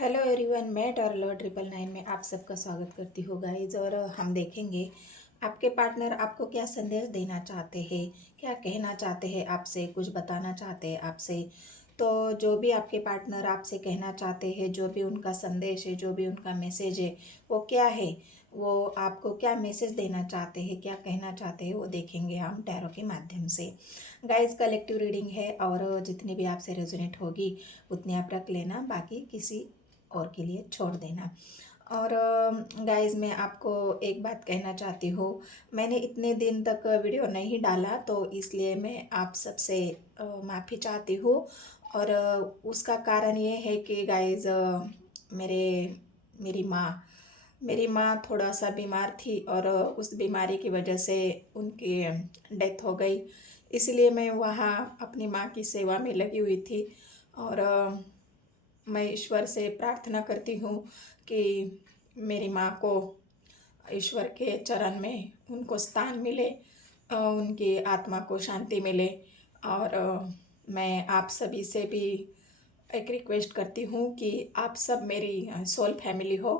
Hello everyone, मैं टॉरलो 999 में आप सबका स्वागत करती हूँ गाइज। और हम देखेंगे आपके पार्टनर आपको क्या संदेश देना चाहते हैं, क्या कहना चाहते हैं आपसे, कुछ बताना चाहते हैं आपसे। तो जो भी आपके पार्टनर आपसे कहना चाहते हैं, जो भी उनका संदेश है, जो भी उनका मैसेज है, वो क्या है, वो आपको क्या मैसेज देना चाहते हैं, क्या कहना चाहते हैं, वो देखेंगे हम टैरो के माध्यम से। गाइज कलेक्टिव रीडिंग है और जितनी भी आपसे रेजोनेट होगी उतनी आप रख लेना, बाकी किसी और के लिए छोड़ देना। और गाइज़ मैं आपको एक बात कहना चाहती हूँ। मैंने इतने दिन तक वीडियो नहीं डाला, तो इसलिए मैं आप सबसे माफ़ी चाहती हूँ। और उसका कारण ये है कि गाइज़ मेरे मेरी माँ मेरी माँ थोड़ा सा बीमार थी और उस बीमारी की वजह से उनकी डेथ हो गई। इसलिए मैं वहाँ अपनी माँ की सेवा में लगी हुई थी। और मैं ईश्वर से प्रार्थना करती हूँ कि मेरी माँ को ईश्वर के चरण में उनको स्थान मिले, उनकी आत्मा को शांति मिले। और मैं आप सभी से भी एक रिक्वेस्ट करती हूँ कि आप सब मेरी सोल फैमिली हो।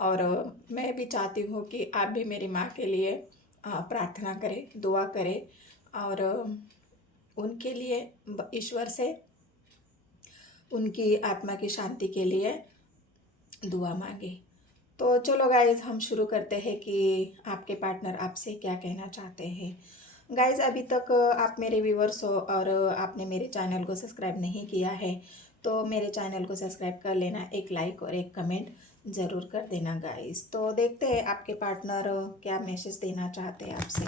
और मैं भी चाहती हूँ कि आप भी मेरी माँ के लिए प्रार्थना करें, दुआ करें और उनके लिए ईश्वर से उनकी आत्मा की शांति के लिए दुआ मांगे। तो चलो गाइज़ हम शुरू करते हैं कि आपके पार्टनर आपसे क्या कहना चाहते हैं। गाइज़ अभी तक आप मेरे व्यूवर्स हो और आपने मेरे चैनल को सब्सक्राइब नहीं किया है, तो मेरे चैनल को सब्सक्राइब कर लेना, एक लाइक और एक कमेंट ज़रूर कर देना गाइज़। तो देखते हैं आपके पार्टनर क्या मैसेज देना चाहते हैं आपसे,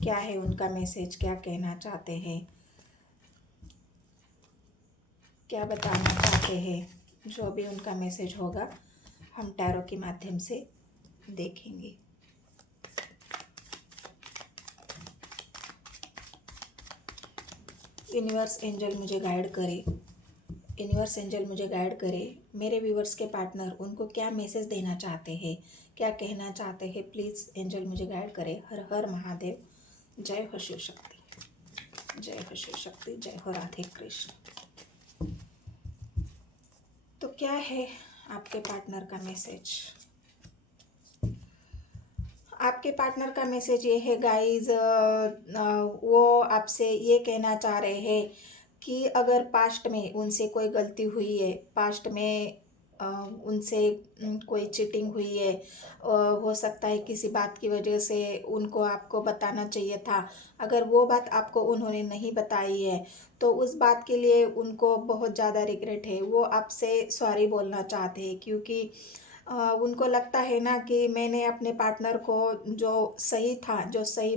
क्या है उनका मैसेज, क्या कहना चाहते हैं, क्या बताना चाहते हैं। जो भी उनका मैसेज होगा हम टैरो के माध्यम से देखेंगे। यूनिवर्स एंजल मुझे गाइड करे, यूनिवर्स एंजल मुझे गाइड करे। मेरे व्यूवर्स के पार्टनर उनको क्या मैसेज देना चाहते हैं, क्या कहना चाहते हैं, प्लीज़ एंजल मुझे गाइड करे। हर हर महादेव, जय हो शिव शक्ति, जय हो शिव शक्ति, जय हो राधे कृष्ण। तो क्या है आपके पार्टनर का मैसेज। आपके पार्टनर का मैसेज ये है गाइज, वो आपसे ये कहना चाह रहे हैं कि अगर पास्ट में उनसे कोई गलती हुई है, पास्ट में उनसे कोई चीटिंग हुई है, हो सकता है किसी बात की वजह से उनको आपको बताना चाहिए था। अगर वो बात आपको उन्होंने नहीं बताई है तो उस बात के लिए उनको बहुत ज़्यादा रिग्रेट है। वो आपसे सॉरी बोलना चाहते हैं क्योंकि उनको लगता है ना कि मैंने अपने पार्टनर को जो सही था, जो सही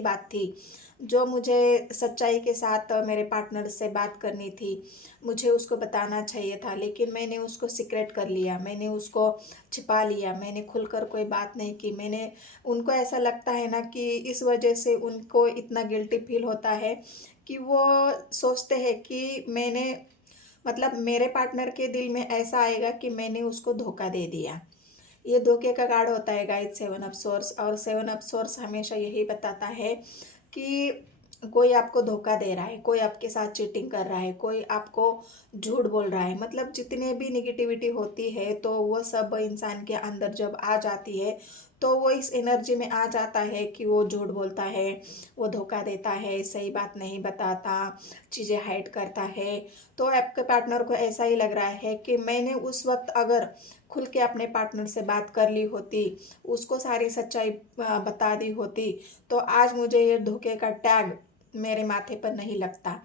बात थी, जो मुझे सच्चाई के साथ मेरे पार्टनर से बात करनी थी, मुझे उसको बताना चाहिए था, लेकिन मैंने उसको सीक्रेट कर लिया, मैंने उसको छिपा लिया, मैंने खुलकर कोई बात नहीं की। मैंने उनको ऐसा लगता है ना कि इस वजह से उनको इतना गिल्टी फील होता है कि वो सोचते हैं कि मैंने, मतलब मेरे पार्टनर के दिल में ऐसा आएगा कि मैंने उसको धोखा दे दिया। ये धोखे का कार्ड होता है गाइस, 7 ऑफ सोर्स। और 7 ऑफ सोर्स हमेशा यही बताता है कि कोई आपको धोखा दे रहा है, कोई आपके साथ चीटिंग कर रहा है, कोई आपको झूठ बोल रहा है। मतलब जितने भी निगेटिविटी होती है तो वो सब इंसान के अंदर जब आ जाती है तो वो इस एनर्जी में आ जाता है कि वो झूठ बोलता है, वो धोखा देता है, सही बात नहीं बताता, चीज़ें हाइड करता है। तो आपके पार्टनर को ऐसा ही लग रहा है कि मैंने उस वक्त अगर खुल के अपने पार्टनर से बात कर ली होती, उसको सारी सच्चाई बता दी होती, तो आज मुझे ये धोखे का टैग मेरे माथे पर नहीं लगता।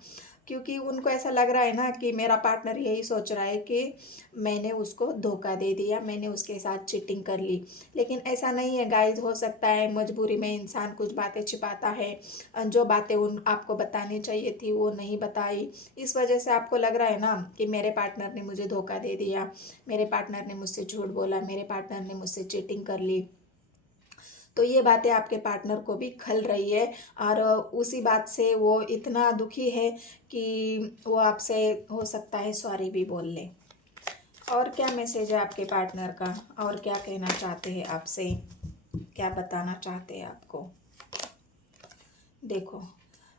क्योंकि उनको ऐसा लग रहा है ना कि मेरा पार्टनर यही सोच रहा है कि मैंने उसको धोखा दे दिया, मैंने उसके साथ चीटिंग कर ली। लेकिन ऐसा नहीं है गाइज, हो सकता है मजबूरी में इंसान कुछ बातें छिपाता है, जो बातें उन आपको बतानी चाहिए थी वो नहीं बताई। इस वजह से आपको लग रहा है ना कि मेरे पार्टनर ने मुझे धोखा दे दिया, मेरे पार्टनर ने मुझसे झूठ बोला, मेरे पार्टनर ने मुझसे चीटिंग कर ली। तो ये बातें आपके पार्टनर को भी खल रही है और उसी बात से वो इतना दुखी है कि वो आपसे हो सकता है सॉरी भी बोल ले। और क्या मैसेज है आपके पार्टनर का, और क्या कहना चाहते हैं आपसे, क्या बताना चाहते हैं आपको। देखो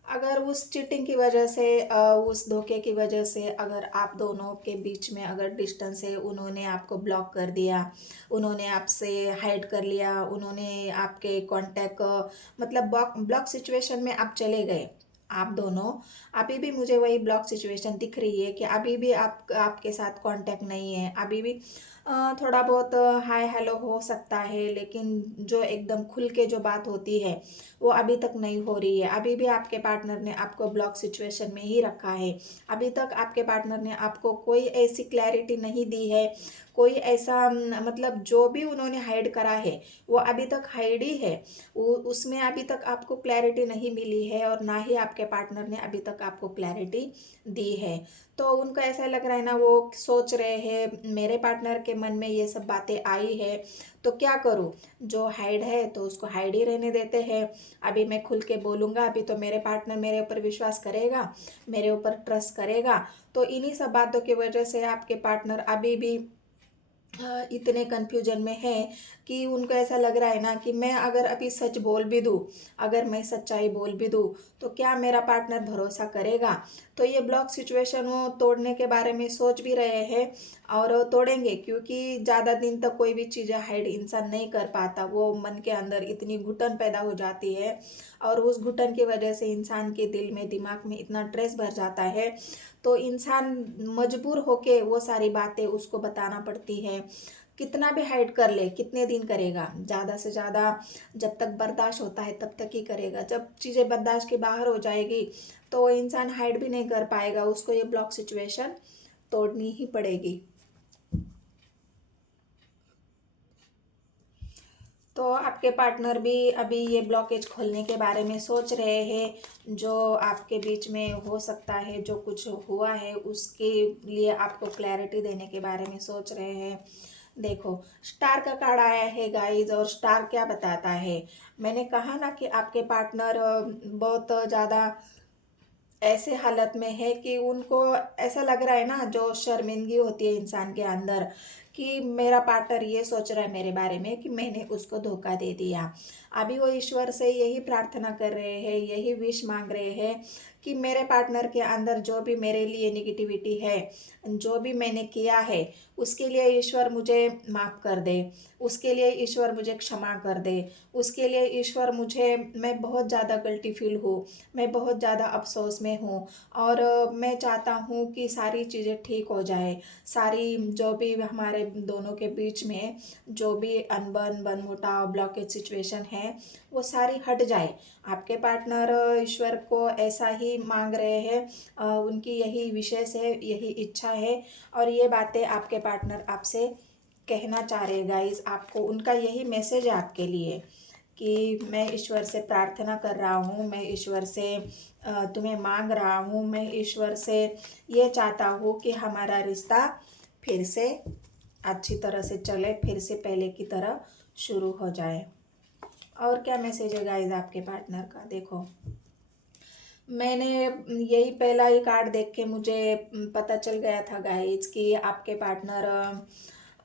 अगर उस चीटिंग की वजह से उस धोखे की वजह से अगर आप दोनों के बीच में अगर डिस्टेंस है, उन्होंने आपको ब्लॉक कर दिया, उन्होंने आपसे हाइड कर लिया, उन्होंने आपके कांटेक्ट मतलब ब्लॉक ब्लॉक सिचुएशन में आप चले गए, आप दोनों, अभी भी मुझे वही ब्लॉक सिचुएशन दिख रही है कि अभी भी आपके साथ कांटेक्ट नहीं है, अभी भी थोड़ा बहुत हाय हेलो हो सकता है, लेकिन जो एकदम खुल के जो बात होती है वो अभी तक नहीं हो रही है। अभी भी आपके पार्टनर ने आपको ब्लॉक सिचुएशन में ही रखा है। अभी तक आपके पार्टनर ने आपको कोई ऐसी क्लैरिटी नहीं दी है, कोई ऐसा मतलब जो भी उन्होंने हाइड करा है वो अभी तक हाइड ही है। उसमें अभी तक आपको क्लैरिटी नहीं मिली है और ना ही आपके पार्टनर ने अभी तक आपको क्लैरिटी दी है। तो उनको ऐसा लग रहा है ना, वो सोच रहे हैं मेरे पार्टनर के मन में ये सब बातें आई है तो क्या करूँ, जो हाइड है तो उसको हाइड ही रहने देते हैं। अभी मैं खुल के बोलूँगा, अभी तो मेरे पार्टनर मेरे ऊपर विश्वास करेगा, मेरे ऊपर ट्रस्ट करेगा। तो इन्हीं सब बातों की वजह से आपके पार्टनर अभी भी इतने कन्फ्यूजन में है कि उनको ऐसा लग रहा है ना कि मैं अगर अभी सच बोल भी दूँ, अगर मैं सच्चाई बोल भी दूँ तो क्या मेरा पार्टनर भरोसा करेगा। तो ये ब्लॉक सिचुएशन वो तोड़ने के बारे में सोच भी रहे हैं और तोड़ेंगे, क्योंकि ज़्यादा दिन तक कोई भी चीज़ें हाइड इंसान नहीं कर पाता, वो मन के अंदर इतनी घुटन पैदा हो जाती है और उस घुटन की वजह से इंसान के दिल में दिमाग में इतना स्ट्रेस भर जाता है, तो इंसान मजबूर होके वो सारी बातें उसको बताना पड़ती है। कितना भी हाइड कर ले, कितने दिन करेगा, ज़्यादा से ज़्यादा जब तक बर्दाश्त होता है तब तक ही करेगा। जब चीज़ें बर्दाश्त के बाहर हो जाएगी तो वो इंसान हाइड भी नहीं कर पाएगा, उसको ये ब्लॉक सिचुएशन तोड़नी ही पड़ेगी। तो आपके पार्टनर भी अभी ये ब्लॉकेज खोलने के बारे में सोच रहे हैं, जो आपके बीच में हो सकता है, जो कुछ हुआ है उसके लिए आपको क्लैरिटी देने के बारे में सोच रहे हैं। देखो, स्टार का कार्ड आया है गाइज, और स्टार क्या बताता है, मैंने कहा ना कि आपके पार्टनर बहुत ज़्यादा ऐसे हालत में है कि उनको ऐसा लग रहा है ना, जो शर्मिंदगी होती है इंसान के अंदर कि मेरा पार्टनर ये सोच रहा है मेरे बारे में कि मैंने उसको धोखा दे दिया। अभी वो ईश्वर से यही प्रार्थना कर रहे हैं, यही विश मांग रहे हैं कि मेरे पार्टनर के अंदर जो भी मेरे लिए निगेटिविटी है, जो भी मैंने किया है, उसके लिए ईश्वर मुझे माफ़ कर दे, उसके लिए ईश्वर मुझे क्षमा कर दे, उसके लिए ईश्वर मुझे, मैं बहुत ज़्यादा गिल्टी फील हूँ, मैं बहुत ज़्यादा अफ़सोस में हूँ और मैं चाहता हूँ कि सारी चीज़ें ठीक हो जाए, सारी जो भी हमारे दोनों के बीच में जो भी अनबन मनमुटाव ब्लॉकेज सिचुएशन है वो सारी हट जाए। आपके पार्टनर ईश्वर को ऐसा ही मांग रहे हैं, उनकी यही विशेष है, यही इच्छा है और ये बातें आपके पार्टनर आपसे कहना चाह रहे हैं गाइस। आपको उनका यही मैसेज है आपके लिए कि मैं ईश्वर से प्रार्थना कर रहा हूँ, मैं ईश्वर से तुम्हें मांग रहा हूँ, मैं ईश्वर से ये चाहता हूँ कि हमारा रिश्ता फिर से अच्छी तरह से चले, फिर से पहले की तरह शुरू हो जाए। और क्या मैसेज है गाइस आपके पार्टनर का, देखो, मैंने यही पहला ही कार्ड देख के मुझे पता चल गया था गाइज कि आपके पार्टनर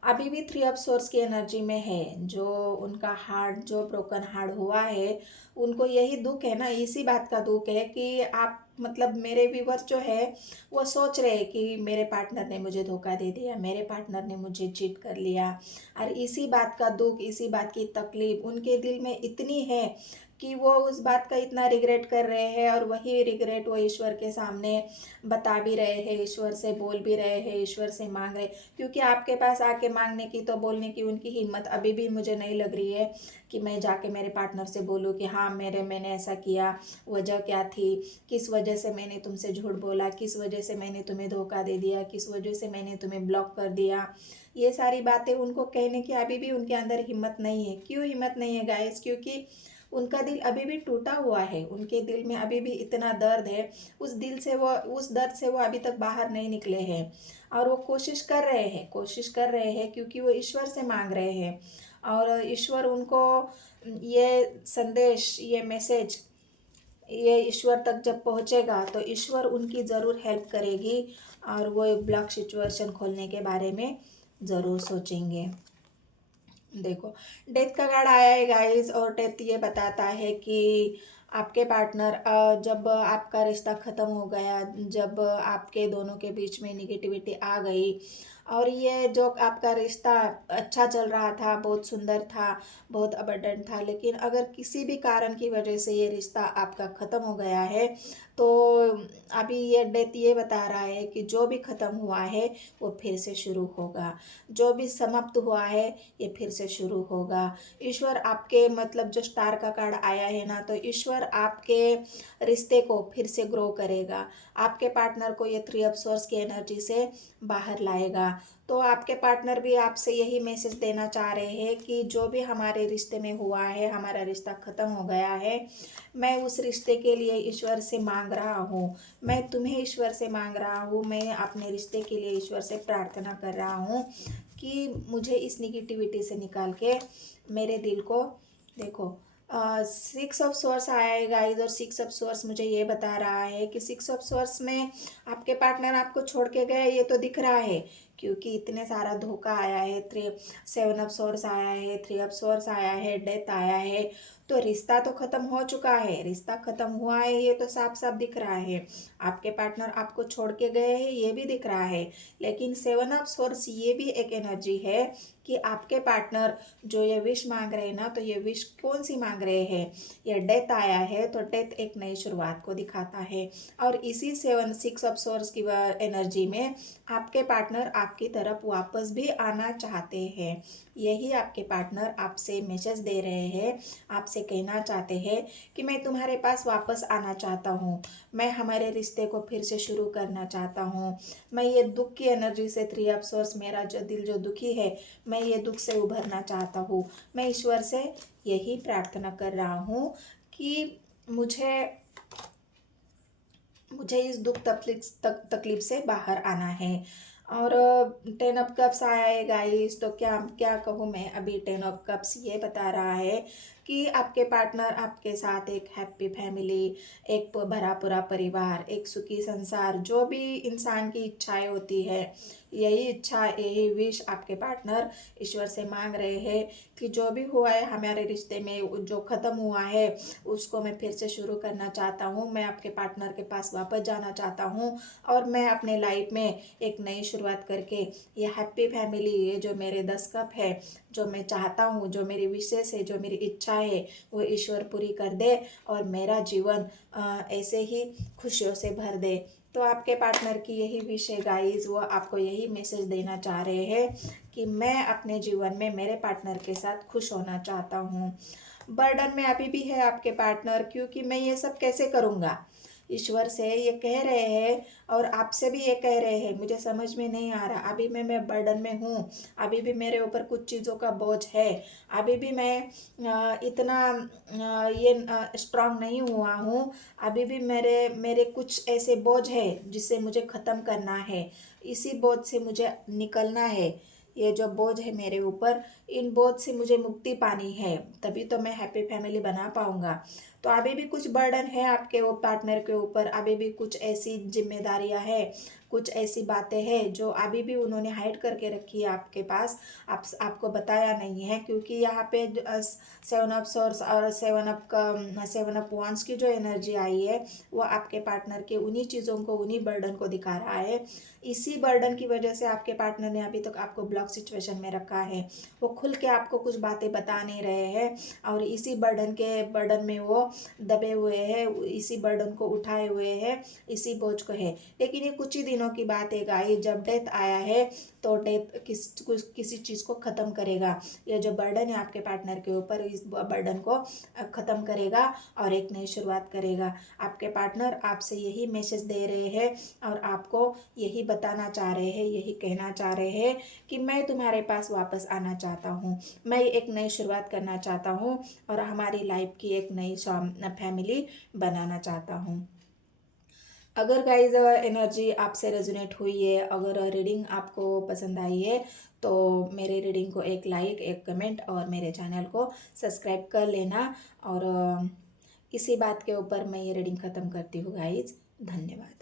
अभी भी थ्री ऑफ सोर्स की एनर्जी में है। जो उनका हार्ट, जो ब्रोकन हार्ट हुआ है, उनको यही दुख है ना, इसी बात का दुख है कि आप मतलब मेरे व्यूवर जो है वो सोच रहे हैं कि मेरे पार्टनर ने मुझे धोखा दे दिया, मेरे पार्टनर ने मुझे चीट कर लिया, और इसी बात का दुख, इसी बात की तकलीफ उनके दिल में इतनी है कि वो उस बात का इतना रिग्रेट कर रहे हैं और वही रिग्रेट वो ईश्वर के सामने बता भी रहे हैं, ईश्वर से बोल भी रहे हैं, ईश्वर से मांग रहे, क्योंकि आपके पास आके मांगने की तो बोलने की उनकी हिम्मत अभी भी मुझे नहीं लग रही है कि मैं जाके मेरे पार्टनर से बोलूँ कि हाँ मैंने ऐसा किया, वजह क्या थी, किस वजह से मैंने तुमसे झूठ बोला, किस वजह से मैंने तुम्हें धोखा दे दिया, किस वजह से मैंने तुम्हें ब्लॉक कर दिया। ये सारी बातें उनको कहने की अभी भी उनके अंदर हिम्मत नहीं है। क्यों हिम्मत नहीं है गाइस? क्योंकि उनका दिल अभी भी टूटा हुआ है, उनके दिल में अभी भी इतना दर्द है, उस दिल से वो, उस दर्द से वो अभी तक बाहर नहीं निकले हैं और वो कोशिश कर रहे हैं, कोशिश कर रहे हैं क्योंकि वो ईश्वर से मांग रहे हैं और ईश्वर उनको ये संदेश, ये मैसेज, ये ईश्वर तक जब पहुंचेगा तो ईश्वर उनकी ज़रूर हेल्प करेगी और वो ब्लॉक सिचुएशन खोलने के बारे में ज़रूर सोचेंगे। देखो, डेथ का कार्ड आया है गाइस, और डेथ ये बताता है कि आपके पार्टनर जब आपका रिश्ता ख़त्म हो गया, जब आपके दोनों के बीच में निगेटिविटी आ गई और ये जो आपका रिश्ता अच्छा चल रहा था, बहुत सुंदर था, बहुत अबंडेंट था, लेकिन अगर किसी भी कारण की वजह से ये रिश्ता आपका ख़त्म हो गया है, तो अभी ये डेथ ये बता रहा है कि जो भी ख़त्म हुआ है वो फिर से शुरू होगा, जो भी समाप्त हुआ है ये फिर से शुरू होगा। ईश्वर आपके मतलब जो स्टार का कार्ड आया है ना, तो ईश्वर आपके रिश्ते को फिर से ग्रो करेगा, आपके पार्टनर को ये 3 ऑफ सोर्स की एनर्जी से बाहर लाएगा। तो आपके पार्टनर भी आपसे यही मैसेज देना चाह रहे हैं कि जो भी हमारे रिश्ते में हुआ है, हमारा रिश्ता ख़त्म हो गया है, मैं उस रिश्ते के लिए ईश्वर से मांग रहा हूँ, मैं तुम्हें ईश्वर से मांग रहा हूँ, मैं अपने रिश्ते के लिए ईश्वर से प्रार्थना कर रहा हूँ कि मुझे इस निगेटिविटी से निकाल के मेरे दिल को देखो। 6 ऑफ सोर्स आया है गाइस, और 6 ऑफ सोर्स मुझे ये बता रहा है कि 6 ऑफ सोर्स में आपके पार्टनर आपको छोड़ के गए, ये तो दिख रहा है क्योंकि इतने सारा धोखा आया है। 7 ऑफ सोर्स आया है, 3 ऑफ सोर्स आया है, डेथ आया है, तो रिश्ता तो ख़त्म हो चुका है, रिश्ता ख़त्म हुआ है, ये तो साफ साफ दिख रहा है। आपके पार्टनर आपको छोड़ के गए हैं, ये भी दिख रहा है, लेकिन 7 ऑफ सोर्स ये भी एक एनर्जी है कि आपके पार्टनर जो ये विश मांग रहे हैं ना, तो ये विश कौन सी मांग रहे हैं, ये डेथ आया है, तो डेथ एक नई शुरुआत को दिखाता है। और इसी 6 ऑफ सोर्स की एनर्जी में आपके पार्टनर आपकी तरफ वापस भी आना चाहते हैं। यही आपके पार्टनर आपसे मैसेज दे रहे हैं, आपसे कहना चाहते हैं कि मैं तुम्हारे पास वापस आना चाहता हूँ, मैं हमारे रिश्ते को फिर से शुरू करना चाहता हूँ, मैं ये दुख की एनर्जी से 3 ऑफ सोर्स, मेरा जो दिल जो दुखी है, मैं ये दुख से उभरना चाहता हूँ। मैं ईश्वर से यही प्रार्थना कर रहा हूँ कि मुझे इस दुख तकलीफ से बाहर आना है। और 10 ऑफ कप्स आया है गाइस, तो क्या क्या कहूँ मैं, अभी 10 ऑफ कप्स ये बता रहा है कि आपके पार्टनर आपके साथ एक हैप्पी फैमिली, एक भरा पूरा परिवार, एक सुखी संसार, जो भी इंसान की इच्छाएं होती है, यही इच्छा, यही विश आपके पार्टनर ईश्वर से मांग रहे हैं कि जो भी हुआ है हमारे रिश्ते में, जो ख़त्म हुआ है उसको मैं फिर से शुरू करना चाहता हूँ, मैं आपके पार्टनर के पास वापस जाना चाहता हूँ, और मैं अपने लाइफ में एक नई शुरुआत करके ये हैप्पी फैमिली, ये जो मेरे 10 कप है, जो मैं चाहता हूँ, जो मेरी विशेष है, जो मेरी इच्छा है, वो ईश्वर पूरी कर दे और मेरा जीवन ऐसे ही खुशियों से भर दे। तो आपके पार्टनर की यही विश है गाइस, वो आपको यही मैसेज देना चाह रहे हैं कि मैं अपने जीवन में मेरे पार्टनर के साथ खुश होना चाहता हूँ। बर्डन में अभी भी है आपके पार्टनर, क्योंकि मैं ये सब कैसे करूँगा, ईश्वर से ये कह रहे हैं और आपसे भी ये कह रहे हैं, मुझे समझ में नहीं आ रहा, अभी मैं बर्डन में हूँ, अभी भी मेरे ऊपर कुछ चीज़ों का बोझ है, अभी भी मैं इतना ये स्ट्रांग नहीं हुआ हूँ, अभी भी मेरे मेरे कुछ ऐसे बोझ है जिसे मुझे ख़त्म करना है, इसी बोझ से मुझे निकलना है, ये जो बोझ है मेरे ऊपर, इन बोझ से मुझे मुक्ति पानी है, तभी तो मैं हैप्पी फैमिली बना पाऊँगा। तो अभी भी कुछ बर्डन है आपके वो पार्टनर के ऊपर, अभी भी कुछ ऐसी जिम्मेदारियां हैं, कुछ ऐसी बातें हैं जो अभी भी उन्होंने हाइड करके रखी है आपके पास, आपको बताया नहीं है, क्योंकि यहाँ पे 7 ऑफ सोर्स और 7 ऑफ वांड्स की जो एनर्जी आई है, वो आपके पार्टनर के उन्हीं चीज़ों को, उन्हीं बर्डन को दिखा रहा है। इसी बर्डन की वजह से आपके पार्टनर ने अभी तक आपको ब्लॉक सिचुएशन में रखा है, वो खुल के आपको कुछ बातें बता नहीं रहे हैं, और इसी बर्डन में वो दबे हुए हैं, इसी बर्डन को उठाए हुए हैं, इसी बोझ को है। लेकिन ये कुछ ही दिनों की बात है गाइस, जब डेथ आया है तो डेथ किसी चीज़ को ख़त्म करेगा, ये जो बर्डन है आपके पार्टनर के ऊपर, इस बर्डन को ख़त्म करेगा और एक नई शुरुआत करेगा। आपके पार्टनर आपसे यही मैसेज दे रहे हैं और आपको यही बताना चाह रहे हैं, यही कहना चाह रहे हैं कि मैं तुम्हारे पास वापस आना चाहता हूँ, मैं एक नई शुरुआत करना चाहता हूँ और हमारी लाइफ की एक नई फैमिली बनाना चाहता हूँ। अगर गाइज एनर्जी आपसे रेजोनेट हुई है, अगर रीडिंग आपको पसंद आई है, तो मेरे रीडिंग को एक लाइक, एक कमेंट और मेरे चैनल को सब्सक्राइब कर लेना। और इसी बात के ऊपर मैं ये रीडिंग ख़त्म करती हूँ गाइज। धन्यवाद।